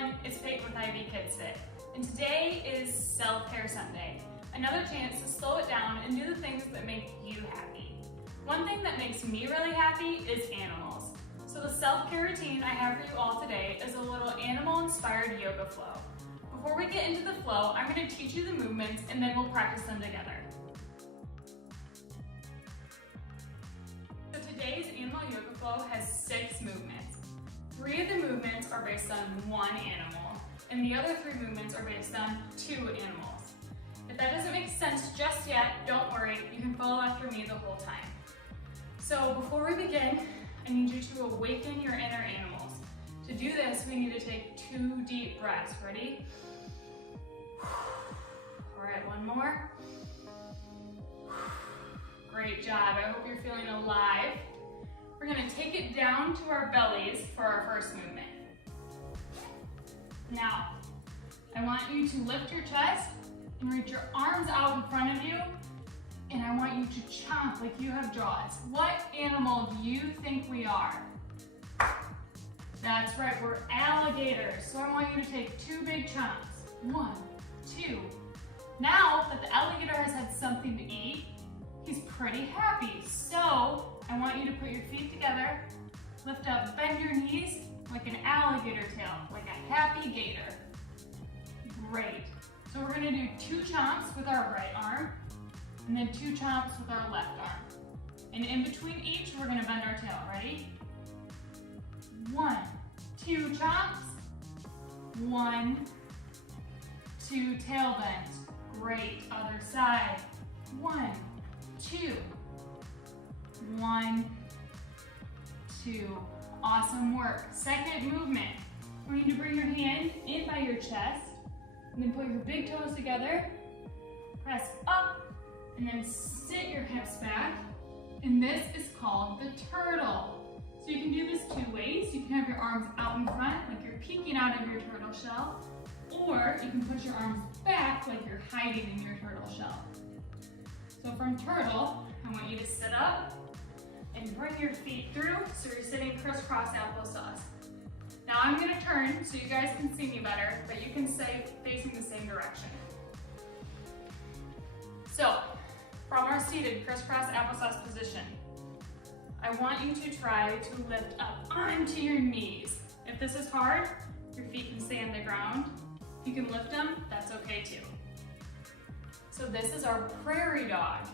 everyone, it's Paiton with KidsFit, and today is Self-Care Sunday. Another chance to slow it down and do the things that make you happy. One thing that makes me really happy is animals. So the self-care routine I have for you all today is a little animal-inspired yoga flow. Before we get into the flow, I'm going to teach you the movements and then we'll practice them together. So today's animal yoga flow has 6 movements. 3 of the movements are based on 1 animal, and the other 3 movements are based on 2 animals. If that doesn't make sense just yet, don't worry, you can follow after me the whole time. So before we begin, I need you to awaken your inner animals. To do this, we need to take 2 deep breaths. Ready? All right, one more. Great job, I hope you're feeling alive. We're gonna take it down to our bellies for our first movement. Now, I want you to lift your chest and reach your arms out in front of you, and I want you to chomp like you have jaws. What animal do you think we are? That's right, we're alligators. So I want you to take 2 big chomps. 1, 2. Now that the alligator has had something to eat, he's pretty happy. So I want you to put your feet together, lift up, bend your knees like an alligator tail, like a happy gator. Great. So we're gonna do 2 chomps with our right arm, and then 2 chomps with our left arm. And in between each, we're gonna bend our tail. Ready? 1, 2 chomps. 1, 2 tail bends. Great. Other side. 1, 2. 1, 2. Awesome work. Second movement. We need to bring your hand in by your chest, and then put your big toes together. Press up, and then sit your hips back. And this is called the turtle. So you can do this 2 ways. You can have your arms out in front, like you're peeking out of your turtle shell, or you can push your arms back like you're hiding in your turtle shell. So from turtle, I want you to sit up and bring your feet through so you're sitting crisscross applesauce. Now I'm going to turn so you guys can see me better, but you can stay facing the same direction. So from our seated crisscross applesauce position, I want you to try to lift up onto your knees. If this is hard, your feet can stay on the ground. If you can lift them, that's okay too. So this is our prairie dog.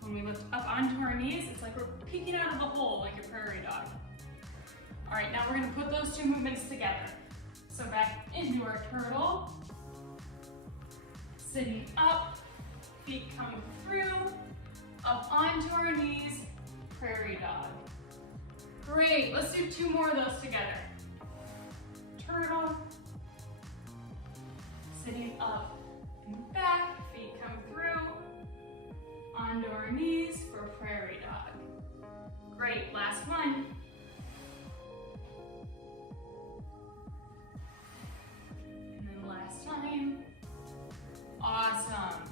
When we lift up onto our knees, it's like we're peeking out of a hole like a prairie dog. All right, now we're gonna put those 2 movements together. So back into our turtle, sitting up, feet coming through, up onto our knees, prairie dog. Great, let's do 2 more of those together. Turtle, sitting up and back, feet come through, onto our knees for prairie dog. Great, last one. And then last time. Awesome.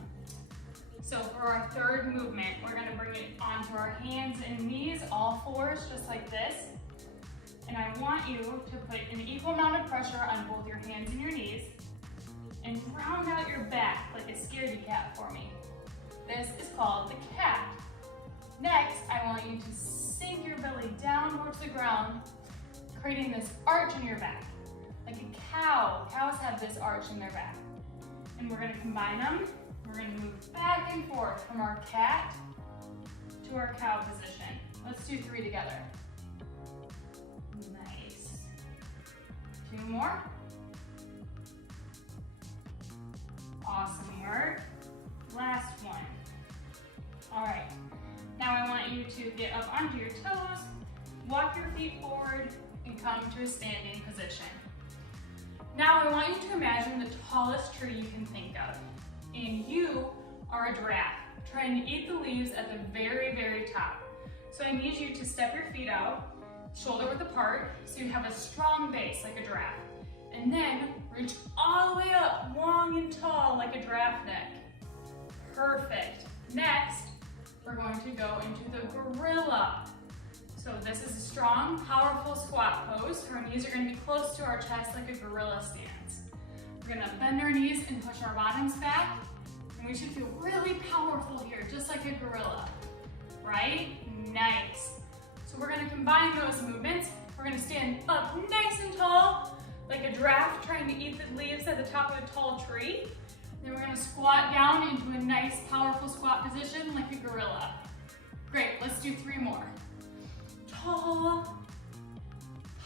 So for our 3rd movement, we're gonna bring it onto our hands and knees, all 4s, just like this. And I want you to put an equal amount of pressure on both your hands and your knees, and round out your back like a scaredy cat for me. This is called the cat. Next, I want you to sink your belly down towards the ground, creating this arch in your back. Like a cow. Cows have this arch in their back. And we're gonna combine them. We're gonna move back and forth from our cat to our cow position. Let's do 3 together. Nice. 2 more. Awesome work. Last one. All right, now I want you to get up onto your toes, walk your feet forward, and come to a standing position. Now I want you to imagine the tallest tree you can think of, and you are a giraffe, trying to eat the leaves at the very, very top. So I need you to step your feet out, shoulder width apart, so you have a strong base like a giraffe. And then reach all the way up, long and tall like a giraffe neck. Perfect. Next, we're going to go into the gorilla. So this is a strong, powerful squat pose. Our knees are gonna be close to our chest like a gorilla stance. We're gonna bend our knees and push our bottoms back. And we should feel really powerful here, just like a gorilla, right? Nice. So we're gonna combine those movements. We're gonna stand up nice and tall, like a giraffe trying to eat the leaves at the top of a tall tree. Then we're gonna squat down into a nice, powerful squat position like a gorilla. Great, let's do 3 more. Tall,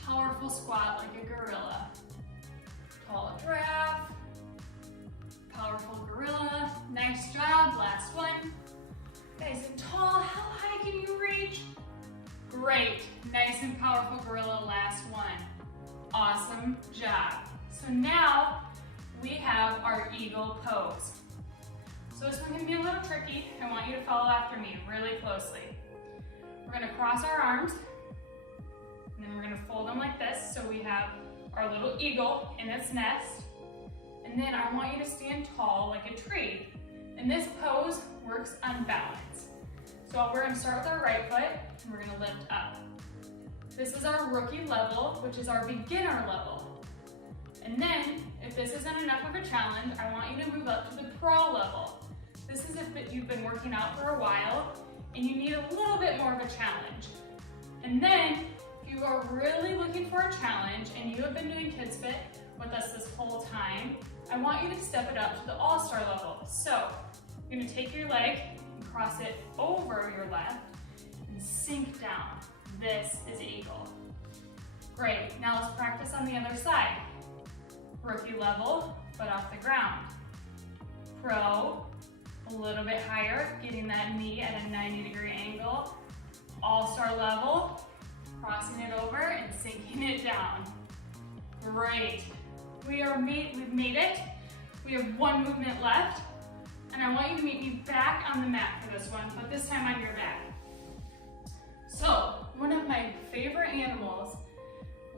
powerful squat like a gorilla. Tall giraffe, powerful gorilla. Nice job, last one. Nice and tall, how high can you reach? Great, nice and powerful gorilla, last one. Awesome job. So now we have our eagle pose. So this one can be a little tricky. I want you to follow after me really closely. We're gonna cross our arms, and then we're gonna fold them like this so we have our little eagle in its nest. And then I want you to stand tall like a tree. And this pose works on balance. So we're gonna start with our right foot, and we're gonna lift up. This is our rookie level, which is our beginner level. And then, if this isn't enough of a challenge, I want you to move up to the pro level. This is if you've been working out for a while, and you need a little bit more of a challenge. And then, if you are really looking for a challenge, and you have been doing KidsFit with us this whole time, I want you to step it up to the all-star level. So, you're gonna take your leg and cross it over your left and sink down. This is eagle. Great, now let's practice on the other side. Rookie level, foot off the ground. Pro, a little bit higher, getting that knee at a 90-degree angle. All-star level, crossing it over and sinking it down. Great. We've made it. We have 1 movement left, and I want you to meet me back on the mat for this one, but this time on your back. So, one of my favorite animals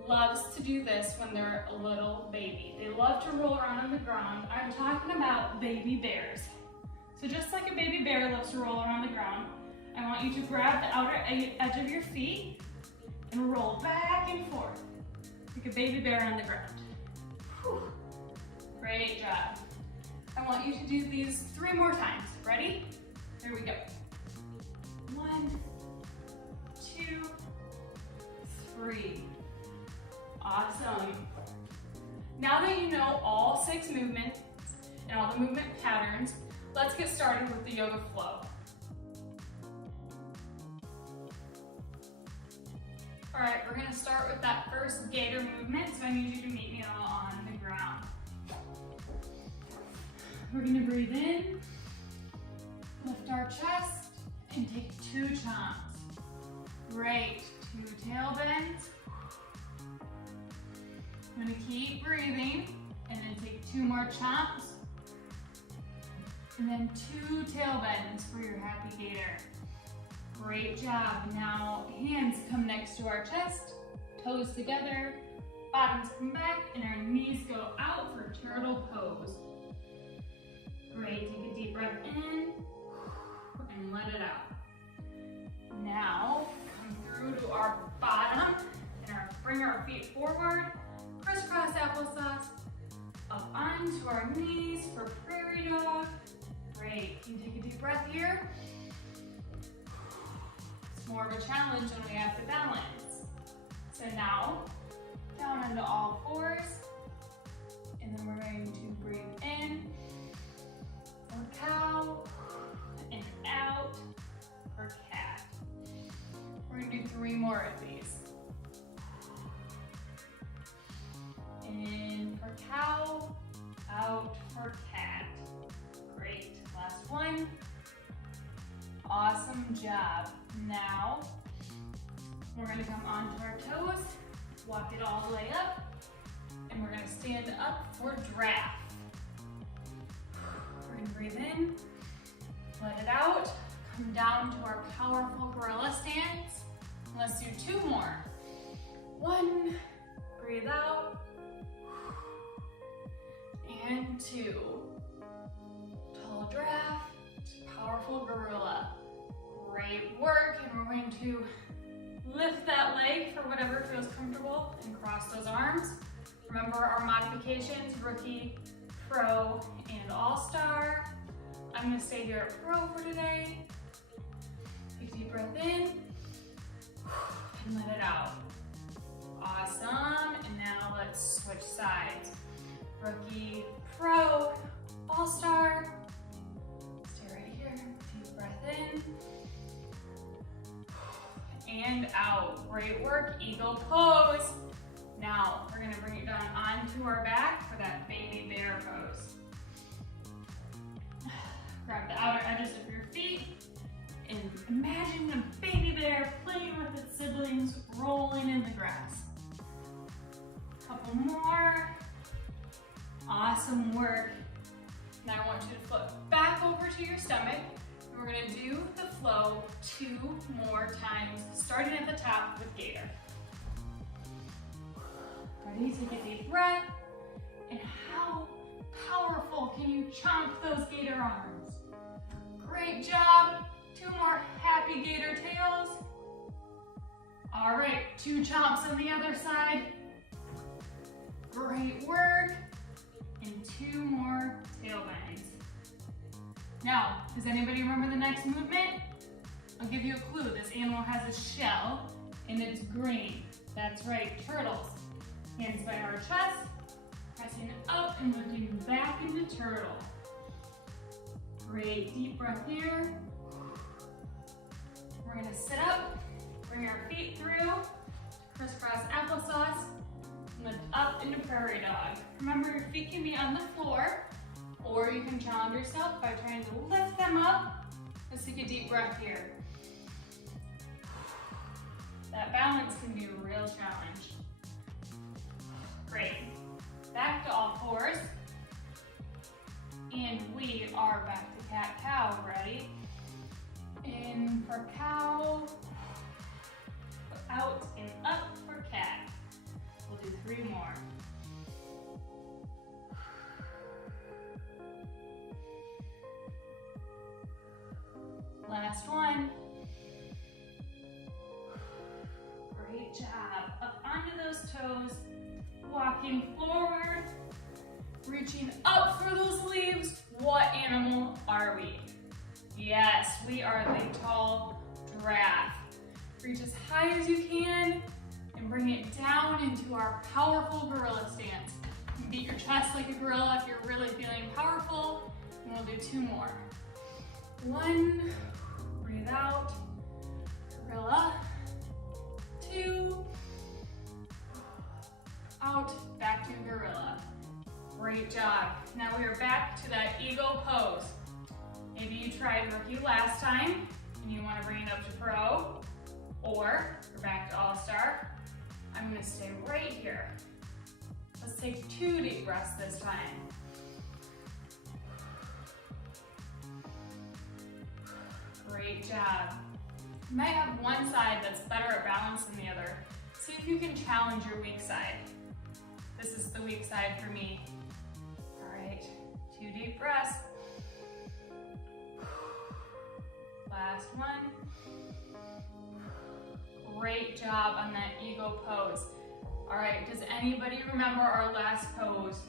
loves to do this when they're a little baby. They love to roll around on the ground. I'm talking about baby bears. So just like a baby bear loves to roll around the ground, I want you to grab the outer edge of your feet and roll back and forth like a baby bear on the ground. Whew. Great job. I want you to do these 3 more times. Ready? Here we go. 1, 2, 3. Awesome. Now that you know all 6 movements and all the movement patterns, let's get started with the yoga flow. All right, we're gonna start with that first gator movement, so I need you to meet me on the ground. We're gonna breathe in, lift our chest, and take 2 chomps. Great, 2 tail bends. I'm gonna keep breathing, and then take 2 more chomps, and then 2 tail bends for your happy gator. Great job. Now, hands come next to our chest, toes together, bottoms come back, and our knees go out for turtle pose. Great, take a deep breath in, and let it out. Now, come through to our bottom, and bring our feet forward, crisscross applesauce, up onto our knees for prairie dog. Great, can you take a deep breath here? It's more of a challenge when we have to balance. So now, down onto all 4s, and then we're going to breathe in for cow, and out for cat. We're gonna do 3 more of these. In for cow, out for cat. Great, last one. Awesome job. Now, we're gonna come onto our toes, walk it all the way up, and we're gonna stand up for draft. We're gonna breathe in, let it out, come down to our powerful gorilla stance. Let's do 2 more. 1, breathe out, and 2. Tall draft, powerful gorilla. Great work, and we're going to Lift that leg for whatever feels comfortable and cross those arms. Remember our modifications, rookie, pro, and all-star. I'm gonna stay here at pro for today. Take a deep breath in and let it out. Awesome, and now let's switch sides. Rookie, pro, all-star. Stay right here, deep breath in. And out, great work, eagle pose. Now, we're gonna bring it down onto our back for that baby bear pose. Grab the outer edges of your feet and imagine a baby bear playing with its siblings, rolling in the grass. Couple more. Awesome work. Now I want you to flip back over to your stomach. We're gonna do the flow 2 more times, starting at the top with gator. Ready? Take a deep breath. And how powerful can you chomp those gator arms? Great job. 2 more happy gator tails. All right, 2 chomps on the other side. Great work. And 2 more tail bends. Now, does anybody remember the next movement? I'll give you a clue. This animal has a shell and it's green. That's right, turtles. Hands by our chest, pressing up and lifting back into turtle. Great, deep breath here. We're gonna sit up, bring our feet through, crisscross applesauce, lift up into prairie dog. Remember, your feet can be on the floor, or you can challenge yourself by trying to lift them up. Let's take a deep breath here. That balance can be a real challenge. Great. Back to all fours. And we are back to cat-cow. Ready? In for cow. Out and up for cat. We'll do 3 more. Last one. Great job. Up onto those toes. Walking forward. Reaching up for those leaves. What animal are we? Yes, we are the tall giraffe. Reach as high as you can and bring it down into our powerful gorilla stance. Beat your chest like a gorilla if you're really feeling powerful. And we'll do 2 more. 1, breathe out, gorilla. 2, out, back to gorilla. Great job. Now we are back to that eagle pose. Maybe you tried rookie last time and you want to bring it up to pro, or you're back to all-star. I'm going to stay right here. Let's take 2 deep breaths this time. Great job. You might have one side that's better at balance than the other. See if you can challenge your weak side. This is the weak side for me. All right, 2 deep breaths. Last one. Great job on that eagle pose. All right, does anybody remember our last pose?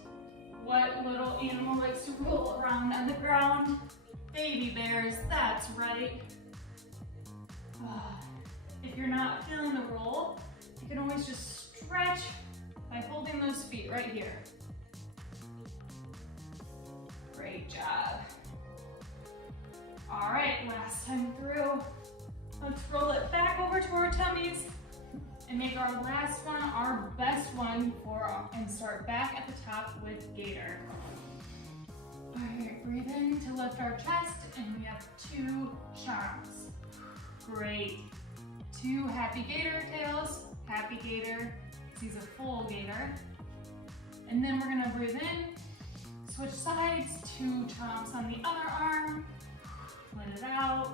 What little animal likes to roll around on the ground? Baby bears, that's right. If you're not feeling the roll, you can always just stretch by holding those feet right here. Great job. All right, last time through. Let's roll it back over to our tummies and make our last one our best one and start back at the top with gator. All right, breathe in to lift our chest, and we have 2 charms. Great. 2 happy gator tails. Happy gator, because he's a full gator. And then we're gonna breathe in, switch sides, 2 chomps on the other arm, let it out,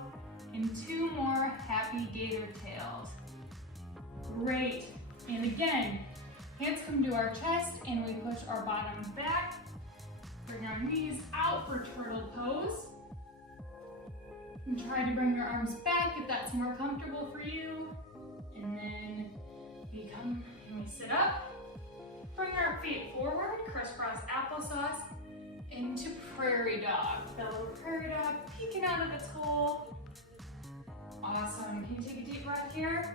and 2 more happy gator tails. Great. And again, hands come to our chest and we push our bottom back. Bring our knees out for turtle pose. And try to bring your arms back if that's more comfortable for you. And then we come and we sit up, bring our feet forward, crisscross applesauce into prairie dog. That little prairie dog peeking out of its hole. Awesome. Can you take a deep breath here?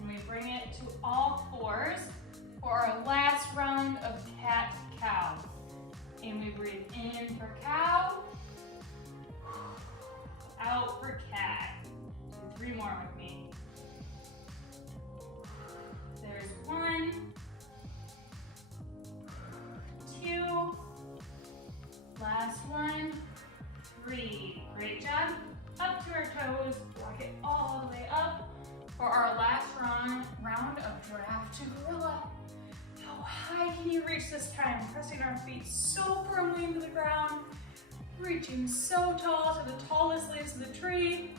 And we bring it to all fours for our last round of cat-cow. And we breathe in for cow, out for cat. Do 3 more with me. There's 1, 2, last one, 3. Great job. Up to our toes, walk it all the way up for our last round of giraffe to gorilla. How high can you reach this time? Pressing our feet so firmly into the ground, reaching so tall to the tallest leaves of the tree.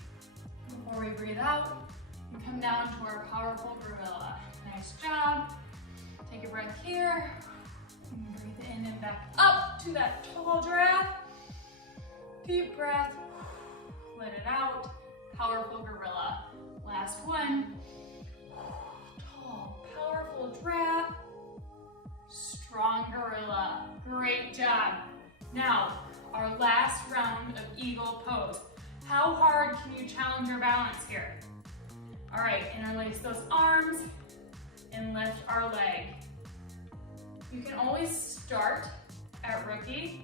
Before we breathe out, and come down to our powerful gorilla. Nice job. Take a breath here. And breathe in and back up to that tall giraffe. Deep breath. Let it out. Powerful gorilla. Last one. Tall, powerful giraffe. Strong gorilla. Great job. Now, our last round of eagle pose. How hard can you challenge your balance here? All right, interlace those arms and lift our leg. You can always start at rookie.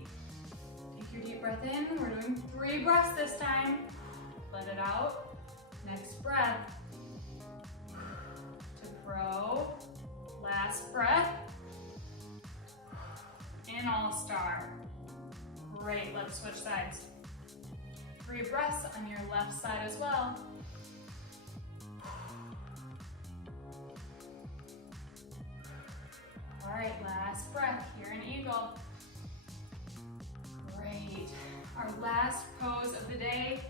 Take your deep breath in. We're doing 3 breaths this time. Let it out. Next breath. To pro. Last breath. And all-star. Great, let's switch sides. 3 breaths on your left side as well. All right, last breath here in eagle. Great. Our last pose of the day,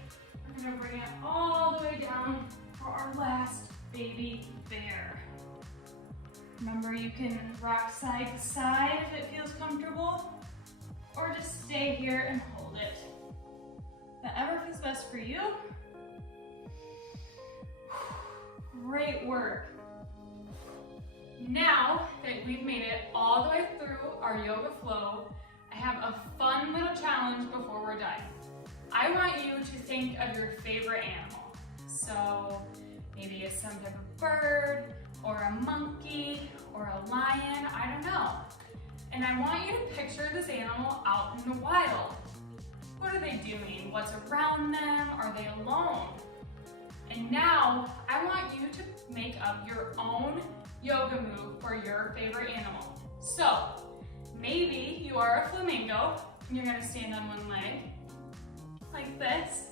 we're gonna bring it all the way down for our last baby bear. Remember, you can rock side to side if it feels comfortable, or just stay here and hold it. Whatever feels best for you. Great work. Now that we've made it all the way through our yoga flow, I have a fun little challenge before we're done. I want you to think of your favorite animal. So maybe it's some type of bird, or a monkey, or a lion, I don't know. And I want you to picture this animal out in the wild. What are they doing? What's around them? Are they alone? And now I want you to make up your own yoga move for your favorite animal. So maybe you are a flamingo and you're gonna stand on one leg like this,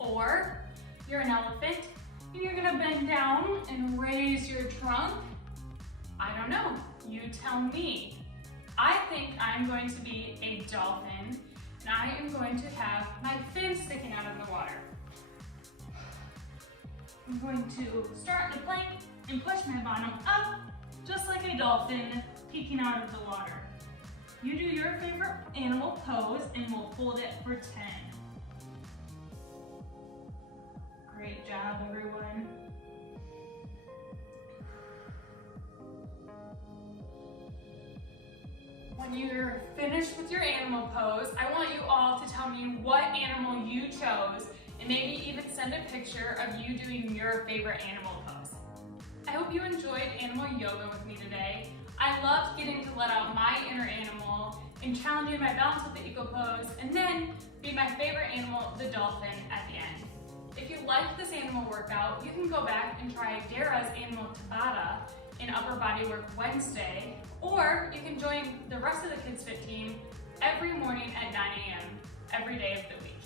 or you're an elephant and you're gonna bend down and raise your trunk. I don't know, you tell me. I think I'm going to be a dolphin and I am going to have my fins sticking out of the water. I'm going to start in the plank and push my bottom up, just like a dolphin peeking out of the water. You do your favorite animal pose and we'll hold it for 10. Great job, everyone. When you're finished with your animal pose, I want you all to tell me what animal you chose and maybe even send a picture of you doing your favorite animal pose. I hope you enjoyed animal yoga with me today. I loved getting to let out my inner animal and challenging my balance with the eagle pose, and then be my favorite animal, the dolphin, at the end. If you liked this animal workout, you can go back and try Dara's animal Tabata in Upper Body Work Wednesday, or you can join the rest of the KidsFit team every morning at 9 a.m. every day of the week.